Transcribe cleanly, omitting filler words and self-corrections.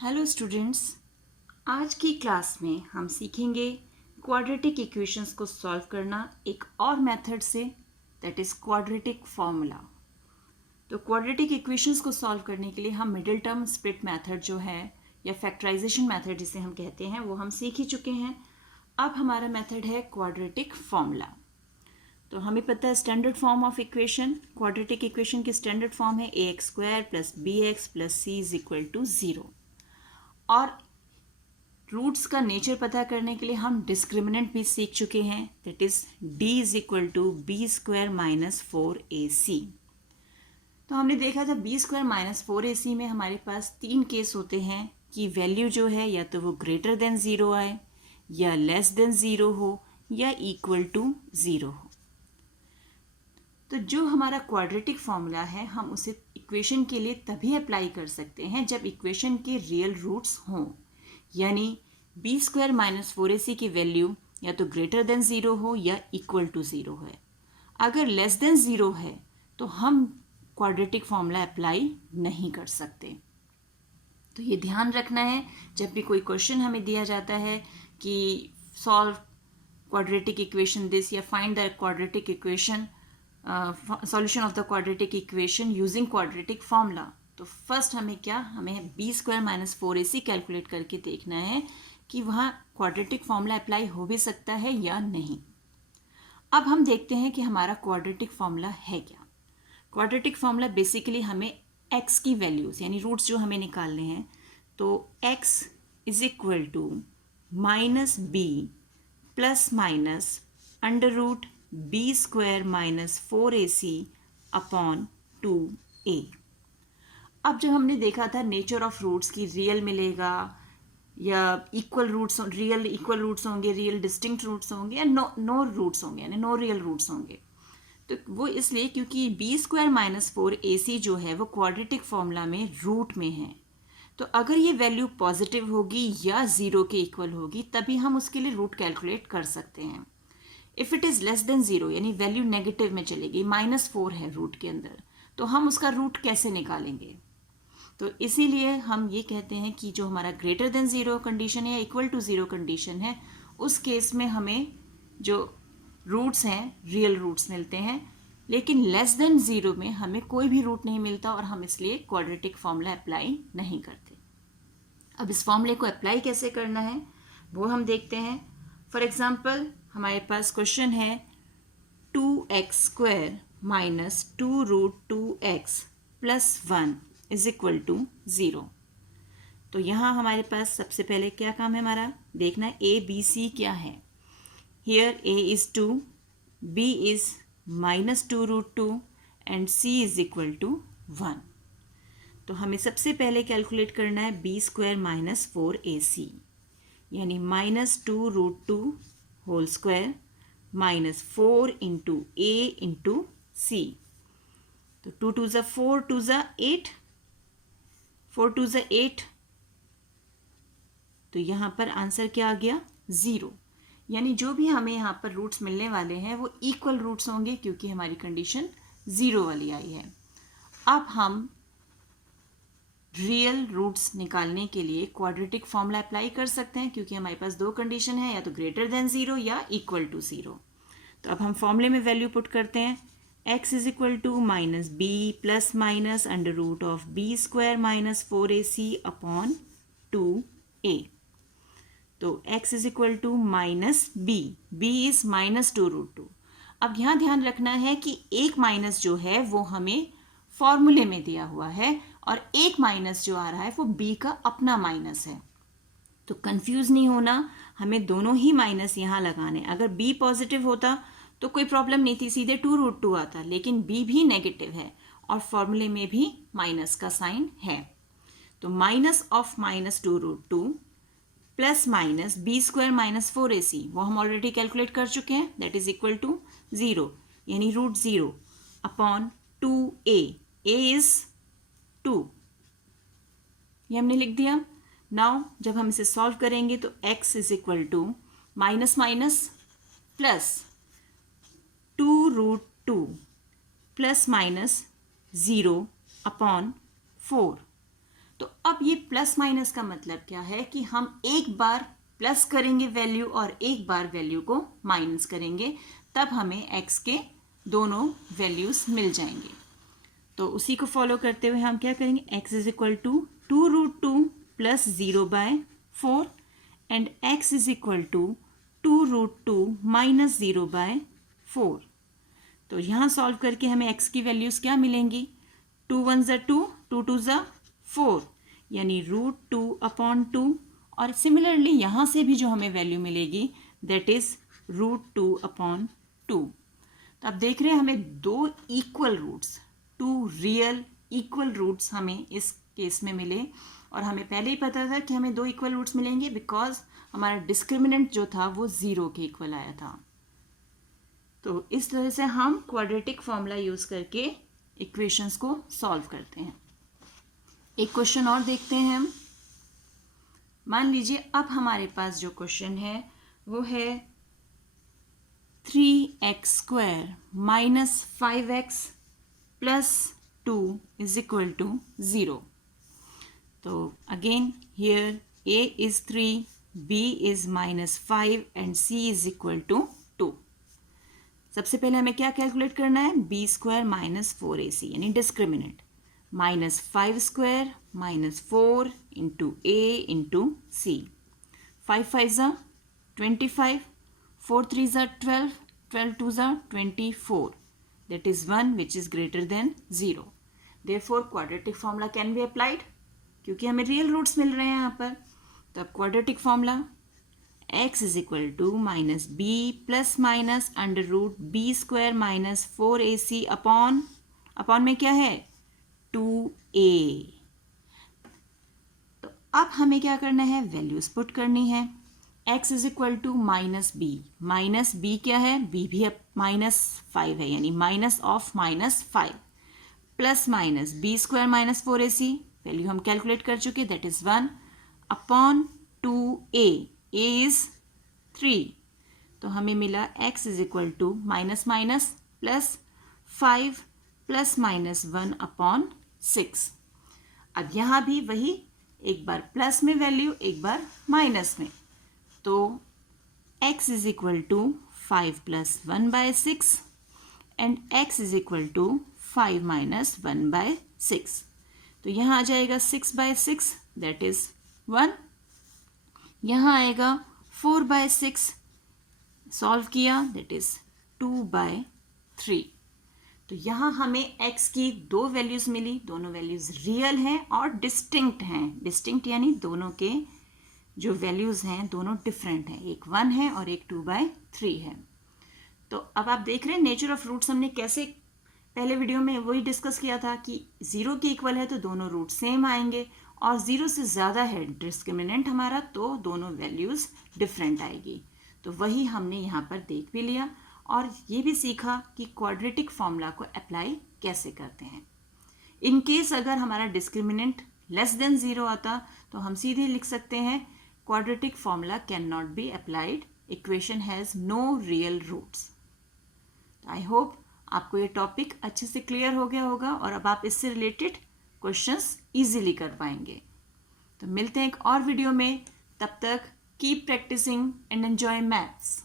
Hello students, आज की class में हम सीखेंगे क्वाड्रेटिक इक्वेशंस को सॉल्व करना एक और मेथड से, दैट इज़ क्वाड्रेटिक फॉर्मूला। तो क्वाड्रेटिक इक्वेशंस को सॉल्व करने के लिए हम मिडिल टर्म स्प्लिट मेथड जो है या फैक्टराइजेशन मेथड जिसे हम कहते हैं वो हम सीख ही चुके हैं। अब हमारा मेथड है क्वाड्रेटिक फॉर्मूला। तो हमें पता है standard form of equation, quadratic equation की स्टैंडर्ड फॉर्म है ax² + bx + c = 0। और रूट्स का नेचर पता करने के लिए हम डिस्क्रिमिनेंट भी सीख चुके हैं, that is d = b² - 4ac। तो हमने देखा था b² - 4ac में हमारे पास तीन केस होते हैं कि वैल्यू जो है या तो वो ग्रेटर देन 0 आए, या लेस देन 0 हो, या इक्वल टू 0 हो। तो जो हमारा क्वाड्रेटिक फॉर्मूला है हम उसे इक्वेशन के लिए तभी अप्लाई कर सकते हैं जब इक्वेशन के रियल रूट्स हों, यानी b² - 4ac की वैल्यू या तो ग्रेटर देन 0 हो या इक्वल टू 0 है। अगर लेस देन 0 है तो हम क्वाड्रेटिक फॉर्मूला अप्लाई नहीं कर सकते। तो ये ध्यान रखना है जब भी कोई क्वेश्चन हमें दिया जाता है कि सॉल्व क्वाड्रेटिक इक्वेशन दिस या find the quadratic equation solution of the quadratic equation using quadratic formula, तो फर्स्ट हमें b² - 4ac कैलकुलेट करके देखना है कि वहाँ क्वाड्रेटिक फॉर्मूला अप्लाई हो भी सकता है या नहीं। अब हम देखते हैं कि हमारा क्वाड्रेटिक फॉर्मूला है क्या। क्वाड्रेटिक फॉर्मूला बेसिकली हमें x की वैल्यूज़ यानी रूट्स जो हमें निकालने हैं, तो x = -b ± √b² - 4ac upon 2a। अब जब हमने देखा था नेचर ऑफ रूट्स की रियल मिलेगा या equal roots, real equal roots होंगे, रियल डिस्टिंक्ट रूट्स होंगे, या नो रूट्स होंगे यानी नो रियल रूट्स होंगे। तो वो इसलिए क्योंकि b² - 4ac जो है वो क्वाड्रेटिक फॉर्मूला में रूट में है। तो अगर ये वैल्यू पॉजिटिव होगी या 0 के इक्वल होगी तभी हम उसके लिए रूट कैलकुलेट कर सकते हैं। If it is less than 0 यानी वैल्यू नेगेटिव में चलेगी, -4 है रूट के अंदर, तो हम उसका रूट कैसे निकालेंगे। तो इसीलिए हम ये कहते हैं कि जो हमारा ग्रेटर देन 0 कंडीशन है या इक्वल टू 0 कंडीशन है, उस केस में हमें जो रूट्स हैं रियल रूट्स मिलते हैं, लेकिन लेस देन 0 में हमें कोई भी रूट नहीं मिलता और हम इसलिए क्वाड्रेटिक फॉर्मूला अप्लाई नहीं करते। अब इस फॉर्मूले को अप्लाई कैसे करना है वो हम देखते हैं। फॉर एग्जाम्पल हमारे पास क्वेश्चन है 2x² - 2√2x + 1 = 0। तो यहाँ हमारे पास सबसे पहले क्या काम है हमारा, देखना है a b c क्या है। Here a is 2, b is -2√2 and c = 1। तो हमें सबसे पहले कैलकुलेट करना है b² - 4ac यानी -2√2 होल स्क्वायर -4 × a × c। तो 2 2 ज़ा 4, 2 ज़ा 8, 4 2 ज़ा 8। तो यहाँ पर आंसर क्या आ गया, 0। यानी जो भी हमें यहाँ पर रूट्स मिलने वाले हैं वो इक्वल रूट्स होंगे क्योंकि हमारी कंडीशन 0 वाली आई है। अब हम रियल रूट्स निकालने के लिए क्वाड्रेटिक फॉर्मूला अप्लाई कर सकते हैं क्योंकि हमारे पास दो कंडीशन है, या तो ग्रेटर देन 0 या इक्वल टू 0। तो अब हम फॉर्मूले में वैल्यू पुट करते हैं। x = -b ± √b² - 4ac upon 2a। तो x = -b, b इज -2√2। अब यहाँ ध्यान रखना है कि एक माइनस जो है वो हमें फॉर्मूले में दिया हुआ है और एक माइनस जो आ रहा है वो b का अपना माइनस है। तो कंफ्यूज नहीं होना, हमें दोनों ही माइनस यहाँ लगाने। अगर b पॉजिटिव होता तो कोई प्रॉब्लम नहीं थी, सीधे 2√2 आता, लेकिन b भी नेगेटिव है और फॉर्मूले में भी माइनस का साइन है। तो -2√2 प्लस माइनस b² - 4ac वो हम ऑलरेडी कैलकुलेट कर चुके हैं, दैट इज इक्वल टू 0 यानी √0 अपॉन 2a। a इज 2, ये हमने लिख दिया। नाउ जब हम इसे सॉल्व करेंगे तो x = minus minus plus 2√2 plus minus 0 upon 4। तो अब ये प्लस माइनस का मतलब क्या है कि हम एक बार प्लस करेंगे वैल्यू और एक बार वैल्यू को माइनस करेंगे, तब हमें x के दोनों वैल्यूज़ मिल जाएंगे। तो उसी को फॉलो करते हुए हम क्या करेंगे, x is equal to 2√2 plus 0/4 and x is equal to 2√2 minus 0/4। तो यहाँ सॉल्व करके हमें x की वैल्यूज़ क्या मिलेंगी, 2 1 ज़ा 2, 2 2 ज़ा 4, यानी √2/2। और सिमिलरली यहाँ से भी जो हमें वैल्यू मिलेगी दैट इज़ √2/2। तो अब देख रहे हैं हमें दो equal roots, two real equal roots हमें इस केस में मिले। और हमें पहले ही पता था कि हमें दो इक्वल रूट्स मिलेंगे बिकॉज हमारा डिस्क्रिमिनेंट जो था वो 0 के इक्वल आया था। तो इस तरह से हम क्वाड्रेटिक फॉर्मूला यूज़ करके इक्वेशंस को सॉल्व करते हैं। एक क्वेश्चन और देखते हैं हम। मान लीजिए अब हमारे पास जो क्वेश्चन है वो है 3x² minus 5x plus 2 is equal to 0। तो again here a is 3, b is -5 and c is equal to 2। सबसे पहले हमें क्या कैलकुलेट करना है, b² माइनस 4ac यानी discriminant, -5² -4 into a into c। 5 5 ज़ा 25, 4 3 ज़ा 12, 12 2 ज़ा 24, that is 1 which is greater than 0. Therefore quadratic formula can be applied, क्योंकि हमें रियल रूट्स मिल रहे हैं यहाँ पर। तो अब quadratic formula x is equal to minus B plus minus under root b² minus 4ac upon में क्या है 2a। तो अब हमें क्या करना है, वैल्यूज पुट करनी है। x is equal to minus B क्या है, b भी अब -5 है यानी minus of -5 plus minus b² minus 4ac, value हम कैलकुलेट कर चुके that is 1 upon 2a, a is 3। तो हमें मिला x is equal to minus minus plus 5 plus -1 upon 6। अब यहाँ भी वही, एक बार प्लस में वैल्यू एक बार माइनस में। तो x is equal to 5 plus 1/6 and x is equal to 5 minus 1/6। तो यहाँ आ जाएगा 6/6 दैट इज 1। यहाँ आएगा 4/6, सॉल्व किया दैट इज 2/3। तो यहाँ हमें x की दो वैल्यूज मिली, दोनों वैल्यूज रियल हैं और डिस्टिंक्ट हैं। डिस्टिंक्ट यानी दोनों के जो वैल्यूज हैं दोनों डिफरेंट हैं, एक 1 है और एक 2/3 है। तो अब आप देख रहे हैं नेचर ऑफ रूट्स हमने कैसे पहले वीडियो में वही डिस्कस किया था कि 0 के इक्वल है तो दोनों रूट सेम आएंगे और 0 से ज़्यादा है डिस्क्रिमिनेंट हमारा तो दोनों वैल्यूज़ डिफरेंट आएगी। तो वही हमने यहाँ पर देख भी लिया और ये भी सीखा कि क्वाड्रेटिक फॉर्मूला को अप्लाई कैसे करते हैं। इन केस अगर हमारा डिस्क्रिमिनेंट लेस देन 0 आता तो हम सीधे लिख सकते हैं quadratic formula can not be applied, equation has no real roots. I hope आपको ये टॉपिक अच्छे से क्लियर हो गया होगा और अब आप इससे रिलेटेड क्वेश्चंस इजीली कर पाएंगे। तो मिलते हैं एक और वीडियो में, तब तक keep practising and enjoy maths.